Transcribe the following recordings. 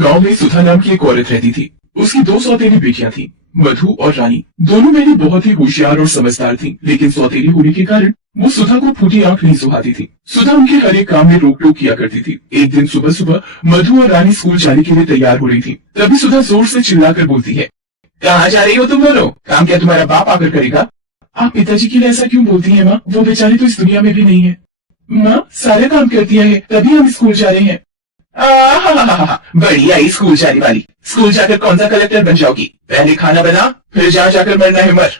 गांव में सुधा नाम की एक औरत रहती थी। उसकी दो सौतेली बेटियां थी, मधु और रानी। दोनों बहनें बहुत ही होशियार और समझदार थीं, लेकिन सौतेली होने के कारण वो सुधा को फूटी आंख नहीं सुहाती थी। सुधा उनके हर एक काम में रोक टोक किया करती थी। एक दिन सुबह सुबह मधु और रानी स्कूल जाने के लिए तैयार हो रही थी। तभी सुधा जोर से चिल्लाकर बोलती है, कहाँ जा रही हो तुम दोनों? काम क्या तुम्हारा बाप आकर करेगा? आप पिताजी के लिए ऐसा क्यों बोलती है माँ? वो बेचारे तो इस दुनिया में भी नहीं है। माँ सारे काम करती है, तभी हम स्कूल जा रहे हैं। बड़ी आई स्कूल जाने वाली। स्कूल जाकर कौन सा कलेक्टर बन जाओगी? पहले खाना बना, फिर जहाँ जाकर मरना है मर।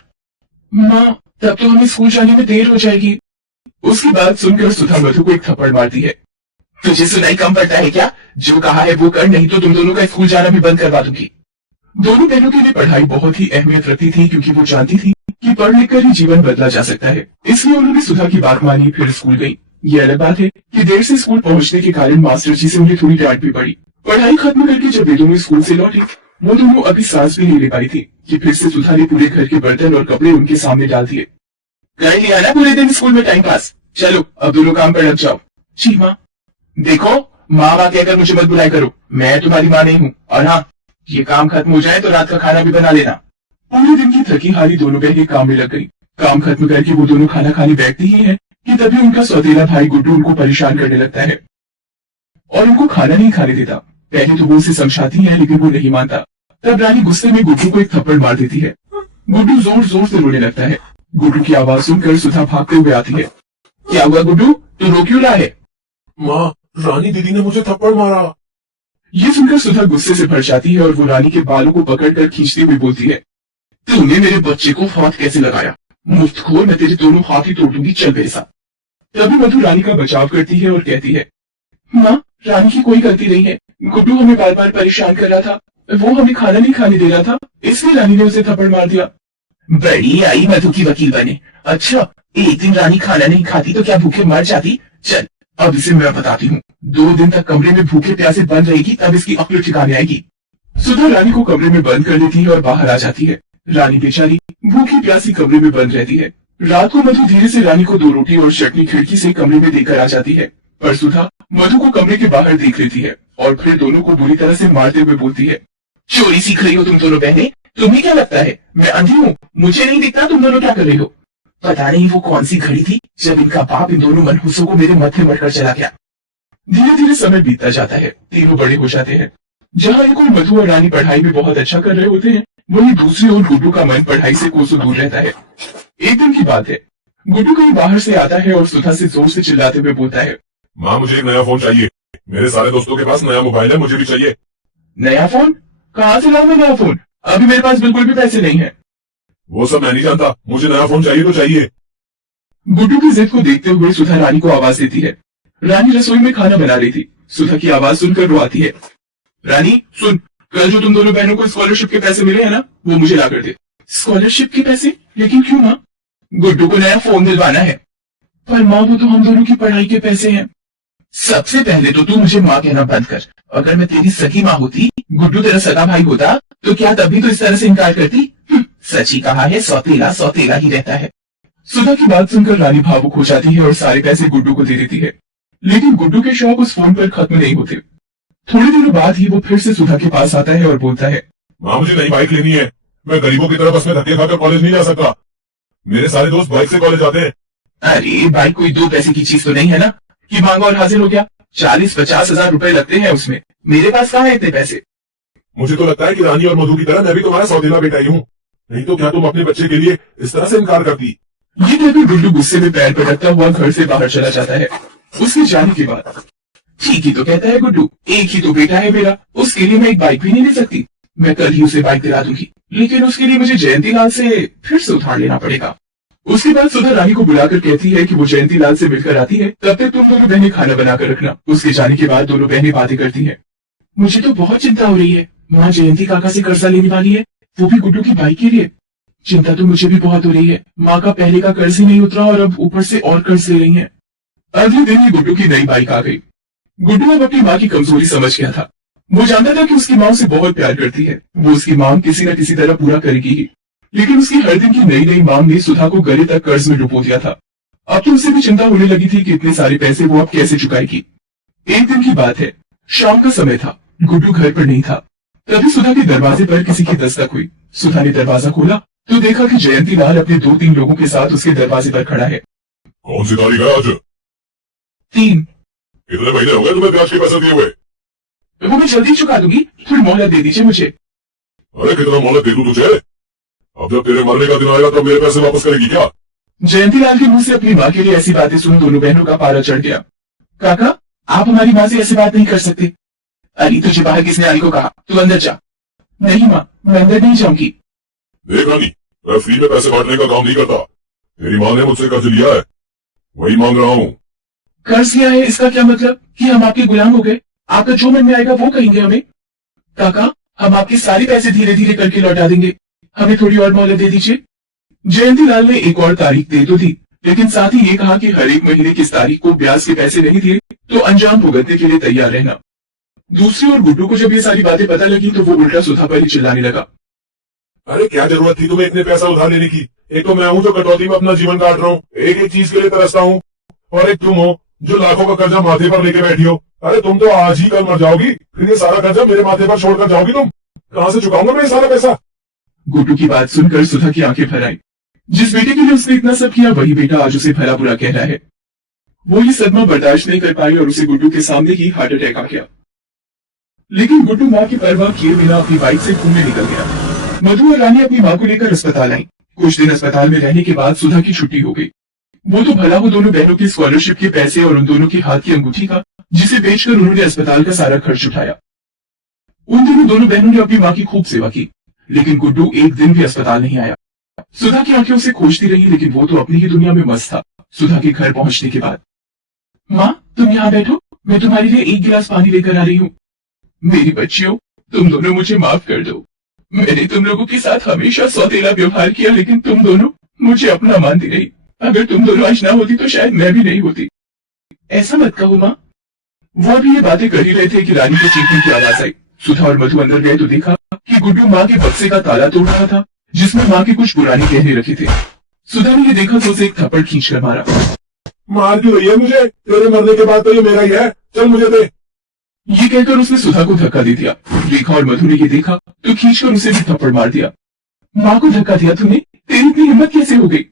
माँ तब तो हमें स्कूल जाने में देर हो जाएगी। उसकी बात सुनकर सुधा मधु को एक थप्पड़ मारती है। तुझे सुनाई कम पड़ता है क्या? जो कहा है वो कर, नहीं तो तुम दोनों का स्कूल जाना भी बंद करवा दूंगी। दोनों बहनों के लिए पढ़ाई बहुत ही अहमियत रखती थी, क्योंकि वो जानती थी कि पढ़ लिख कर ही जीवन बदला जा सकता है। इसलिए उन्होंने सुधा की बात मानी, फिर स्कूल गई। ये अलग बात है कि देर से स्कूल पहुंचने के कारण मास्टर जी से उन्हें थोड़ी डांट भी पड़ी। पढ़ाई खत्म करके जब वे दोनों स्कूल से लौटी, वो दोनों अभी सांस भी नहीं ले पाई थी कि फिर से सुधा ने पूरे घर के बर्तन और कपड़े उनके सामने डाल दिए। कर लिया ना पूरे दिन स्कूल में टाइम पास? चलो अब दोनों काम पर लग जाओ। जी माँ। देखो, माँ कहकर मुझे मत बुलाया करो, मैं तुम्हारी माँ नहीं हूँ। और हाँ, ये काम खत्म हो जाए तो रात का खाना भी बना लेना। पूरे दिन की थकी हारी दोनों बहनें काम में लग गई। काम खत्म करके वो दोनों खाना खाने बैठती ही है कि तभी उनका सौतेला भाई गुड्डू उनको परेशान करने लगता है और उनको खाना नहीं खाने देता। पहले तो वो उसे समझाती है, लेकिन वो नहीं मानता। तब रानी गुस्से में गुड्डू को एक थप्पड़ मार देती है। गुड्डू जोर जोर से रोने लगता है। गुड्डू की आवाज सुनकर सुधा भागते हुए आती है। क्या हुआ गुड्डू, तू रो क्यों रहा है? माँ, रानी दीदी ने मुझे थप्पड़ मारा। ये सुनकर सुधा गुस्से से भर जाती है और वो रानी के बालों को पकड़कर खींचती हुई बोलती है, तूने मेरे बच्चे को हाथ कैसे लगाया? मुफ्तखोर, मैं तेरे दोनों हाथ ही तोड़ दूंगी, चल मेरे साथ। तभी मधु रानी का बचाव करती है और कहती है, माँ रानी की कोई गलती नहीं है। गुड्डू हमें बार बार परेशान कर रहा था, वो हमें खाना नहीं खाने दे रहा था, इसलिए रानी ने उसे थप्पड़ मार दिया। बड़ी आई मधु की वकील बने। अच्छा, एक दिन रानी खाना नहीं खाती तो क्या भूखे मर जाती? चल अब इसे मैं बताती हूँ। 2 दिन तक कमरे में भूखे प्यासे बंद रहेगी, तब इसकी अक्ल ठिकाने आएगी। सुधा रानी को कमरे में बंद कर देती है और बाहर आ जाती है। रानी बेचारी भूखी प्यासी कमरे में बंद रहती है। रात को मधु धीरे से रानी को 2 रोटी और चटनी खिड़की से कमरे में देकर आ जाती है, पर सुधा मधु को कमरे के बाहर देख लेती है और फिर दोनों को बुरी तरह से मारते हुए बोलती है, चोरी सीख रही हो तुम दोनों बहनें? तुम्हें क्या लगता है मैं अंधी हूँ? मुझे नहीं दिखता तुम दोनों क्या कर रही हो? पता नहीं वो कौन सी घड़ी थी जब इनका बाप इन दोनों मनहूसों को मेरे मत्थे मरकर चला गया। धीरे धीरे समय बीतता जाता है, तीनों बड़े हो जाते हैं। जहाँ एक और मधु और रानी पढ़ाई में बहुत अच्छा कर रहे होते हैं, वहीं दूसरी ओर गुड्डू का मन पढ़ाई से कोसों दूर रहता है। एक दिन की बात है, गुड्डू कहीं बाहर से आता है और सुधा से जोर से चिल्लाते हुए बोलता है, माँ मुझे एक नया फोन चाहिए। मेरे सारे दोस्तों के पास नया मोबाइल है, मुझे भी चाहिए। नया फोन? कहाँ से लाऊं मैं नया फोन? अभी मेरे पास बिल्कुल भी पैसे नहीं है। वो सब मैं नहीं जानता, मुझे नया फोन चाहिए तो चाहिए। गुड्डू की जिद को देखते हुए सुधा रानी को आवाज देती है। रानी रसोई में खाना बना रही थी। सुधा की आवाज सुनकर वो आती है। रानी सुन, कल जो तुम दोनों बहनों को स्कॉलरशिप के पैसे मिले हैं ना, वो मुझे ला कर दे। स्कॉलरशिप के पैसे? लेकिन क्यों माँ? गुड्डू को नया फोन दिलवाना है। पर माँ वो तो हम दोनों की पढ़ाई के पैसे हैं। सबसे पहले तो तू मुझे माँ कहना बंद कर। अगर मैं तेरी सगी माँ होती, गुड्डू तेरा सगा भाई होता, तो क्या तभी तो इस तरह से इनकार करती? सच ही कहा है, सौतेला सौतेला ही रहता है। सुधा की बात सुनकर रानी भावुक हो जाती है और सारे पैसे गुड्डू को दे देती है। लेकिन गुड्डू के शौक उस फोन पर खत्म नहीं होते। थोड़े दिनों बाद ही वो फिर से सुधा के पास आता है और बोलता है, माँ मुझे नई बाइक लेनी है। मैं गरीबों की तरह बस में धक्के खाकर कॉलेज नहीं जा सकता। मेरे सारे दोस्त बाइक से कॉलेज आते हैं। अरे बाइक कोई 2 पैसे की चीज तो नहीं है ना कि मांगा और हाजिर हो गया। 40-50 हजार रुपए लगते हैं उसमें। मेरे पास कहाँ है इतने पैसे? मुझे तो लगता है कि रानी और मधु की तरह मैं भी तुम्हारा सौतेला बेटा ही हूँ, नहीं तो क्या तुम अपने बच्चे के लिए इस तरह से इनकार करती? ये कहकर गुड्डू गुस्से में पैर पटकता हुआ घर से बाहर चला जाता है। उसके जाने के बाद, ठीक ही तो कहता है गुड्डू, एक ही तो बेटा है मेरा, उसके लिए मैं एक बाइक भी नहीं ले सकती। मैं कल ही उसे बाइक दिला दूंगी, लेकिन उसके लिए मुझे जयंती लाल से फिर से उधार लेना पड़ेगा। उसके बाद सुधा रानी को बुलाकर कहती है कि वो जयंती लाल से मिलकर आती है, तब तक तुम दोनों बहनें खाना बनाकर रखना। उसके जाने के बाद दोनों बहनें बातें करती है। मुझे तो बहुत चिंता हो रही है, माँ जयंती काका से कर्जा लेने वाली है, वो भी गुड्डू की बाइक के लिए। चिंता तो मुझे भी बहुत हो रही है। माँ का पहले का कर्ज ही नहीं उतरा और अब ऊपर से और कर्ज ले रही है। अगले दिन ही गुड्डू की नई बाइक आ गई। गुड्डू अब अपनी माँ की कमजोरी समझ गया था। वो जानता था कि उसकी माँ उसे बहुत प्यार करती है, वो उसकी मांग किसी न किसी तरह पूरा करेगी ही। लेकिन उसकी हर दिन की नई नई मांग ने सुधा को गले तक कर्ज में डुबो दिया था। अब तो उसे भी चिंता होने लगी थी कि इतने सारे पैसे वो अब कैसे चुकाएगी। एक दिन की बात है, शाम का समय था। गुड्डू घर पर नहीं था। तभी सुधा के दरवाजे पर किसी की दस्तक हुई। सुधा ने दरवाजा खोला तो देखा कि जयंती लाल अपने 2-3 लोगों के साथ उसके दरवाजे पर खड़ा है। कौन सी तारीख है आज? 3। कितने महीने हो गए तुम्हें ब्याज के पैसे दिए हुए? वो मैं जल्दी चुका दूंगी, थोड़ी मोहलत दे दीजिए मुझे। अरे कितना मोहलत दे दूं तुझे? अब जब तेरे मरने का दिन आएगा तब मेरे पैसे वापस करेगी क्या? जयंती लाल के मुंह से अपनी माँ के लिए ऐसी बातें सुन दोनों बहनों का पारा चढ़ गया। काका, आप हमारी माँ से ऐसी बात नहीं कर सकते। अरे तुझे बाहर किसने आने को कहा? तू अंदर जा। नहीं माँ, मैं अंदर नहीं जाऊंगी। देख रानी, मैं फ्री में पैसे बांटने का काम नहीं करता। तेरी माँ ने मुझसे कर्ज लिया है, वही मांग रहा हूँ। कर्ज लिया है इसका क्या मतलब कि हम आपके गुलाम हो गए? आपका जो मन में आएगा वो कहेंगे हमें। काका, हम आपके सारे पैसे धीरे धीरे करके लौटा देंगे, हमें थोड़ी और मोहलत दे दीजिए। जयंती लाल ने एक और तारीख दे तो दी, लेकिन साथ ही ये कहा कि हर एक महीने की इस तारीख को ब्याज के पैसे नहीं दिए तो अंजाम भुगतने के लिए तैयार रहना। दूसरी ओर गुड्डू को जब ये सारी बातें पता लगी तो वो उल्टा सुधा पर ही चिल्लाने लगा। अरे क्या जरूरत थी तुम्हें इतने पैसा उधार लेने की? एक तो मैं हूँ जो कटौती में अपना जीवन काट रहा हूँ, एक एक चीज के लिए तरसता हूँ, और एक तुम हो जो लाखों का कर्जा माथे पर लेके बैठी हो। अरे तुम तो आज ही कल मर जाओगी, फिर ये सारा कर्जा मेरे माथे पर छोड़कर जाओगी तुम। कहाँ से चुकाऊंगा मैं ये सारा पैसा? गुड्डू की बात सुनकर सुधा की आंखें भर आई। जिस बेटे के लिए उसने इतना सब किया वही बेटा आज उसे भला बुरा कह रहा है। वो ये सदमा बर्दाश्त नहीं कर पाई और उसे गुड्डू के सामने ही हार्ट अटैक आ गया। लेकिन गुड्डू माँ की परवाह किए बिना अपनी बाइक से घूमने निकल गया। मधु और रानी अपनी माँ को लेकर अस्पताल आई। कुछ दिन अस्पताल में रहने के बाद सुधा की छुट्टी हो गई। वो तो भला हो दोनों बहनों की स्कॉलरशिप के पैसे और उन दोनों की हाथ की अंगूठी का, जिसे बेचकर उन्होंने अस्पताल का सारा खर्च उठाया। उन दिनों दोनों बहनों ने अपनी माँ की खूब सेवा की, लेकिन गुड्डू एक दिन भी अस्पताल नहीं आया। सुधा की आंखें उसे खोजती रही, लेकिन वो तो अपनी ही दुनिया में मस्त था। सुधा के घर पहुंचने के बाद, माँ तुम यहाँ बैठो, मैं तुम्हारे लिए एक गिलास पानी लेकर आ रही हूँ। मेरी बच्चियों, तुम दोनों मुझे माफ कर दो। मैंने तुम लोगों के साथ हमेशा सौतेला व्यवहार किया, लेकिन तुम दोनों मुझे अपना मानती रही। अगर तुम दोनों आज ना होती तो शायद मैं भी नहीं होती। ऐसा मत कहो माँ। वो अभी ये बातें कर ही रहे थे कि रानी के चीखने की आवाज आई। सुधा और मधु अंदर गए तो देखा कि गुड्डू माँ के बक्से का ताला तोड़ रहा था, जिसमें माँ के कुछ पुराने गहने रखे थे। सुधा ने ये देखा तो उसे एक थप्पड़ खींचकर मारा। मार क्यों रही है मुझे? तेरे मरने के बाद तो ये मेरा ही है, चल मुझे दे। ये कहकर उसने सुधा को धक्का दे दिया। रेखा और मधु ने ये देखा तो खींचकर उसे भी थप्पड़ मार दिया। माँ को धक्का दिया तूने? तेरी इतनी हिम्मत कैसे हो गई?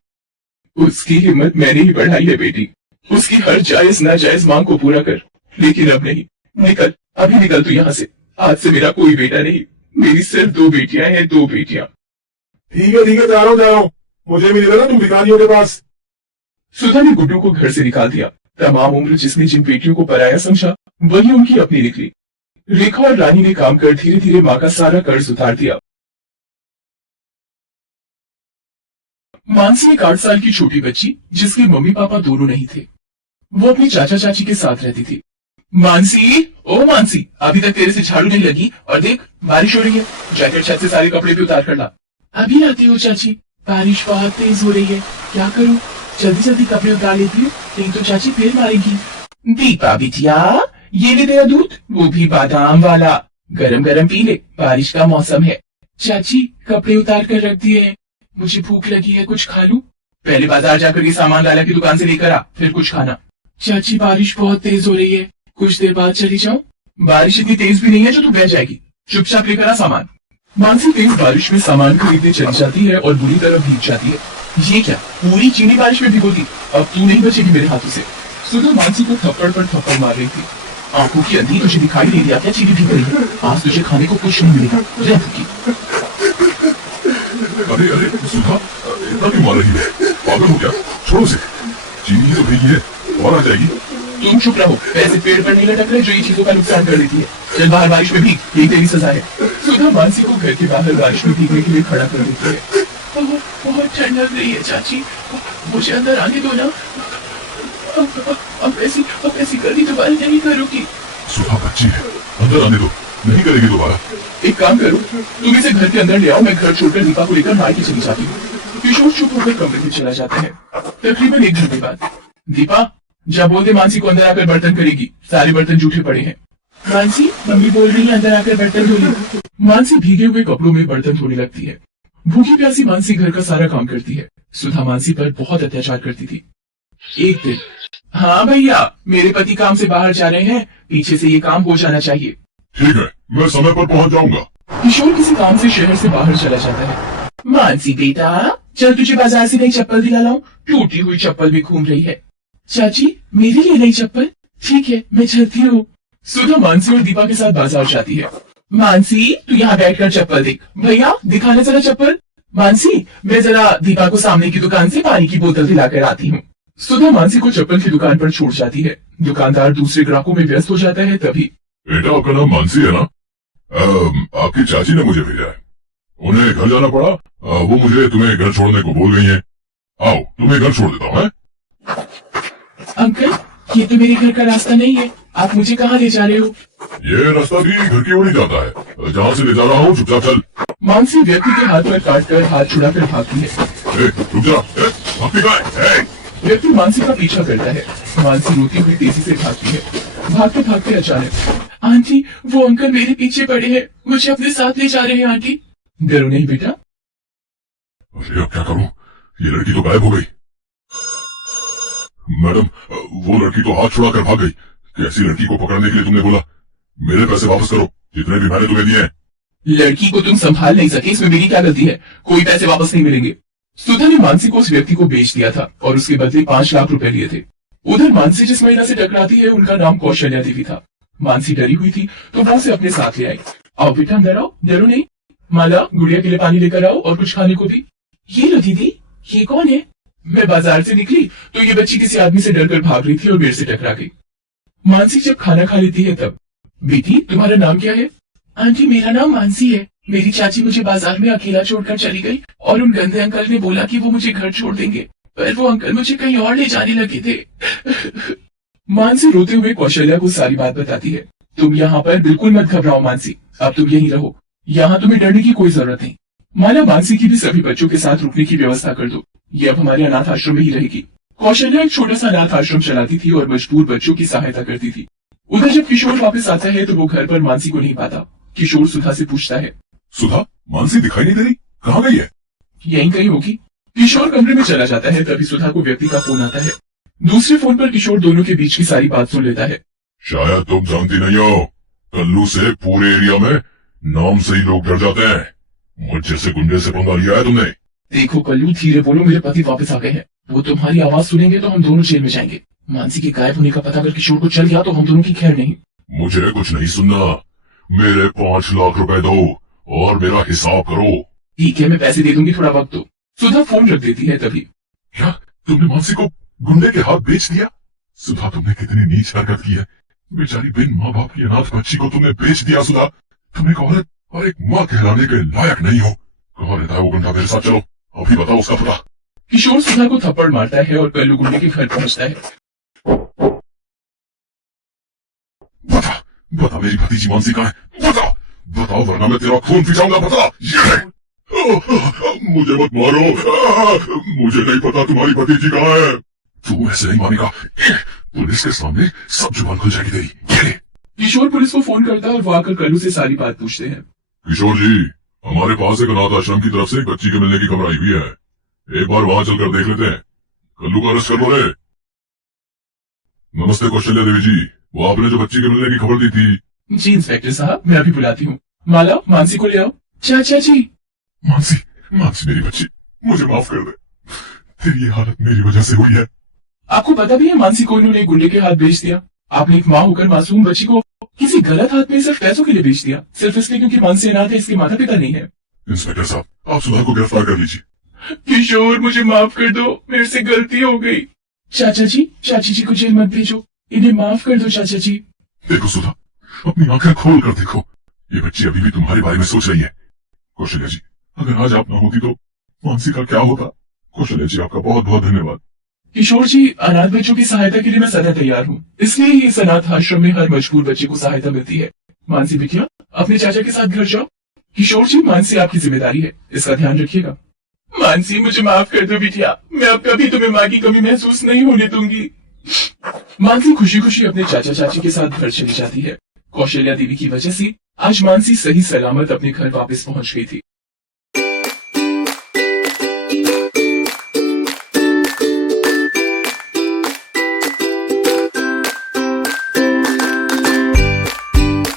उसकी हिम्मत मैंने ही बढ़ाई है बेटी। उसकी हर जायज नाजायज मांग को पूरा कर, लेकिन अब नहीं। निकल, अभी निकल तू यहाँ से। आज से मेरा कोई बेटा नहीं, मेरी सिर्फ 2 बेटियां हैं, 2 बेटियां। ठीक है जा रहा हूँ। मुझे भी लेना तुम भिखारियों के पास। सुधा ने गुड्डू को घर से निकाल दिया। तमाम उम्र जिसने जिन बेटियों को पराया समझा वही उनकी अपनी निकली। रेखा और रानी ने काम कर धीरे धीरे माँ का सारा कर्ज उतार दिया। मानसी एक 8 साल की छोटी बच्ची, जिसके मम्मी पापा दोनों नहीं थे, वो अपनी चाचा चाची के साथ रहती थी। मानसी, ओ मानसी, अभी तक तेरे से झाड़ू नहीं लगी, और देख बारिश हो रही है, जैकेट छत से सारे कपड़े भी उतार कर ला। अभी आती हूँ चाची, बारिश बहुत तेज हो रही है, क्या करूँ? जल्दी जल्दी कपड़े उतार लेती हूँ, नहीं तो चाची फिर मारेगी। दीपा बिटिया, ये ले तेरा दूध, वो भी बादाम वाला, गरम गरम पी ले, बारिश का मौसम है। चाची कपड़े उतार कर रख दिए हैं, मुझे भूख लगी है, कुछ खा लूं? पहले बाजार जाकर ये सामान लाला की दुकान से लेकर आ, फिर कुछ खाना। चाची बारिश बहुत तेज हो रही है, कुछ देर बाद चली जाऊं? बारिश इतनी तेज भी नहीं है जो तू बह जाएगी, चुपचाप लेकर आ सामान। मानसी तेज बारिश में सामान खरीदने चली जाती है और बुरी तरह भीग जाती है। ये क्या, पूरी चीनी बारिश में भिगोती? अब तू नहीं बचेगी मेरे हाथों से। सुधा मानसी को थप्पड़ पर थप्पड़ मार रही थी। आंखों की अंधी तुझे दिखाई नहीं दिया क्या चीनी भीग रही है? आज तुझे खाने को कुछ नहीं मिलेगा, रह भूखी। अरे सुधा, इतना क्यों मार रही है? पागल हो क्या? छोड़ो उसे, चीनी तो भीगी है, और आ जाएगी। तुम चुप रहो, ऐसे पेड़ पर नहीं लटक रहे जो ये चीजों का नुकसान कर देती है। चल बाहर बारिश में भीग, यही तेरी सजा है। सुधा मानसी को घर के बाहर बारिश में भीगने के लिए खड़ा कर देती है। बहुत ठंड लग रही है चाची, मुझे अंदर आने दो ना। अब ऐसी गलती दोबारा नहीं करोगी। सुधा बच्ची है, अंदर आने दो, नहीं करेगी दोबारा। एक काम करो, तुम इसे घर के अंदर ले आओ, मैं घर छोड़कर दीपा को लेकर मायके चली जाती हूँ। किशोर चुप होकर कमरे में चला जाता है। तकरीबन 1 घंटे बाद, दीपा जा बोल दे मानसी को अंदर आकर बर्तन करेगी, सारे बर्तन जूठे पड़े हैं। मानसी, मम्मी बोल रही है अंदर आकर बर्तन धो ले। मानसी भीगे हुए कपड़ों में बर्तन धोने लगती है। भूखी प्यासी मानसी घर का सारा काम करती है। सुधा मानसी पर बहुत अत्याचार करती थी। एक दिन, हाँ भैया, मेरे पति काम से बाहर जा रहे हैं, पीछे से ये काम हो जाना चाहिए। ठीक है, मैं समय पर पहुंच जाऊंगा। किशोर किसी काम से शहर से बाहर चला जाता है। मानसी बेटा, चल तुझे बाजार से नई चप्पल दिला लाऊं, टूटी हुई चप्पल भी घूम रही है। चाची, मेरे लिए नई चप्पल? ठीक है, मैं चलती हूँ। सुधा मानसी और दीपा के साथ बाजार जाती है। मानसी, तू यहाँ बैठकर चप्पल देख। भैया, दिखाने जरा चप्पल। मानसी, मैं जरा दीपा को सामने की दुकान से पानी की बोतल दिलाकर आती हूँ। सुधा मानसी को चप्पल की दुकान पर छोड़ जाती है। दुकानदार दूसरे ग्राहकों में व्यस्त हो जाता है। तभी बेटा, आपका नाम मानसी है ना? आपकी चाची ने मुझे भेजा है। उन्हें घर जाना पड़ा। वो मुझे तुम्हें घर छोड़ने को बोल गई हैं। आओ, तुम्हें घर छोड़ देता हूँ। अंकल, ये तो मेरे घर का रास्ता नहीं है, आप मुझे कहाँ ले जा रहे हो? ये रास्ता भी घर की ओर ही जाता है। जहाँ से ले जा रहा हूँ, चुपचाप चल। मानसी व्यक्ति के हाथ पर काटकर हाथ छुड़ाकर भागती है। रुक जा, भागती कहाँ है? व्यक्ति मानसी का पीछा करता है। मानसी रोती हुई तेजी से भागती है। भागते भागते अचानक, आंटी, वो अंकल मेरे पीछे पड़े हैं, मुझे अपने साथ ले जा रहे हैं। आंटी, डरो नहीं बेटा। अरे अब क्या करूं? ये लड़की तो गायब हो गई। मैडम, वो लड़की तो हाथ छुड़ा कर भाग गई। कैसी लड़की को पकड़ने के लिए तुमने बोला? मेरे पैसे वापस करो, जितने भी मैंने तुम्हें दिए हैं। लड़की को तुम संभाल नहीं सके, इसमें मेरी क्या गलती है? कोई पैसे वापस नहीं मिलेंगे। सुधा ने मानसी को उस व्यक्ति को बेच दिया था और उसके बदले 5 लाख रुपए लिए थे। उधर मानसी जिस महिला से टकराती है, उनका नाम कौशल्या देवी था। मानसी डरी हुई थी तो वो उसे अपने साथ ले आई। आओ बेटा, अंदर आओ, डरो नहीं। माला, गुड़िया के लिए पानी लेकर आओ और कुछ खाने को भी। ये लो दीदी, ये कौन है? मैं बाजार से निकली तो ये बच्ची किसी आदमी से डरकर भाग रही थी और मेरे से टकरा गई। मानसी जब खाना खा लेती है तब, बेटी तुम्हारा नाम क्या है? आंटी, मेरा नाम मानसी है। मेरी चाची मुझे बाजार में अकेला छोड़कर चली गई और उन गंदे अंकल ने बोला कि वो मुझे घर छोड़ देंगे, पर वो अंकल मुझे कहीं और ले जाने लगे थे। मानसी रोते हुए कौशल्या को सारी बात बताती है। तुम यहाँ पर बिल्कुल मत घबराओ मानसी, अब तुम यहीं रहो, यहाँ तुम्हें डरने की कोई जरूरत नहीं। माला, मानसी की भी सभी बच्चों के साथ रुकने की व्यवस्था कर दो, ये अब हमारे अनाथ आश्रम में ही रहेगी। कौशल्या एक छोटा सा अनाथ आश्रम चलाती थी और मजबूर बच्चों की सहायता करती थी। उधर जब किशोर वापस आता है तो वो घर पर मानसी को नहीं पाता। किशोर सुधा से पूछता है, सुधा, मानसी दिखाई नहीं दे रही, कहाँ गई है? यहीं कहीं होगी। किशोर कमरे में चला जाता है, तभी सुधा को व्यक्ति का फोन आता है। दूसरे फोन पर किशोर दोनों के बीच की सारी बात सुन लेता है। शायद तुम जानती नहीं हो, कल्लू से पूरे एरिया में नाम से ही लोग डर जाते हैं। मुझ जैसे गुंडे से पंगा लिया है तुमने। देखो कल्लू, धीरे बोलो, मेरे पति वापस आ गए हैं। वो तुम्हारी आवाज सुनेंगे तो हम दोनों जेल में जाएंगे। मानसी के गायब होने का पता अगर किशोर को चल गया तो हम दोनों की खैर नहीं। मुझे कुछ नहीं सुनना, मेरे 5 लाख रुपए दो और मेरा हिसाब करो। ठीक है, मैं पैसे दे दूंगी, थोड़ा वक्त दो। सुधा फोन रख देती है। तभी, क्या तुमने मानसी को गुंडे के हाथ बेच दिया? सुधा, तुमने कितनी नीच हरकत की है। बेचारी बिन माँ बाप की अनाथ बच्ची को तुमने बेच दिया। सुधा, तुम एक औरत और एक माँ कहलाने के लायक नहीं हो। कहाँ रहता है वो गुंडा? मेरे साथ चलो, अभी बताओ उसका पता। किशोर सुधा को थप्पड़ मारता है और कल्लू गुंडे के घर पहुंचता है। बता, बता मेरी भतीजी मानसी कहाँ है? बता, बताओ वरना मैं तेरा खून पिचाऊंगा। बता। ये मुझे मत मारो, मुझे नहीं पता तुम्हारी भतीजी कहाँ है। तू ऐसे नहीं मानेगा, पुलिस के सामने सब जुबान खुल जाएगी तेरी। किशोर पुलिस को फोन करता है और वो आकर कल्लू से सारी बात पूछते हैं। किशोर जी, हमारे पास एक अनाथ आश्रम की तरफ से एक बच्ची के मिलने की खबर आई हुई है। एक बार वहां चलकर देख लेते हैं। कल्लू को अरेस्ट कर लो रे। नमस्ते कौशल्या देवी जी, वो आपने जो बच्ची के मिलने की खबर दी थी। जी इंस्पेक्टर साहब, मैं अभी बुलाती हूँ। माला, मानसी को ले आओ। चाचा जी। मानसी, मानसी मेरी बच्ची, मुझे माफ कर दे। तेरी ये हालत मेरी वजह से हुई है। आपको पता भी है मानसी को इन्होंने गुंडे के हाथ बेच दिया। आपने एक माँ होकर मासूम बच्ची को किसी गलत हाथ में सिर्फ पैसों के लिए बेच दिया, सिर्फ इसलिए क्योंकि मानसी अनाथ है, इसके माता पिता नहीं है। इंस्पेक्टर साहब, आप सुधा को गिरफ्तार कर लीजिए। किशोर, मुझे माफ कर दो, मेरे से गलती हो गई। चाचा जी, चाची जी को जेल मत भेजो, इन्हें माफ कर दो चाचा जी। देखो सुधा, अपनी आंखें खोल कर देखो, ये बच्ची अभी भी तुम्हारे बारे में सोच रही है। कौशल्या जी, अगर आज आप ना होती तो मानसी का क्या होता? कौशल्या जी, आपका बहुत बहुत धन्यवाद। किशोर जी, अनाथ बच्चों की सहायता के लिए मैं सदा तैयार हूँ, इसलिए ही इस अनाथ आश्रम में हर मजबूर बच्चे को सहायता मिलती है। मानसी बिटिया, अपने चाचा के साथ घर जाओ। किशोर जी, मानसी आपकी जिम्मेदारी है, इसका ध्यान रखिएगा। मानसी, मुझे माफ कर दो बिटिया, मैं अब कभी तुम्हें माँ की कमी महसूस नहीं होने दूंगी। मानसी खुशी खुशी अपने चाचा चाची के साथ घर चली जाती है। कौशल्या देवी की वजह से आज मानसी सही सलामत अपने घर वापस पहुंच गई थी।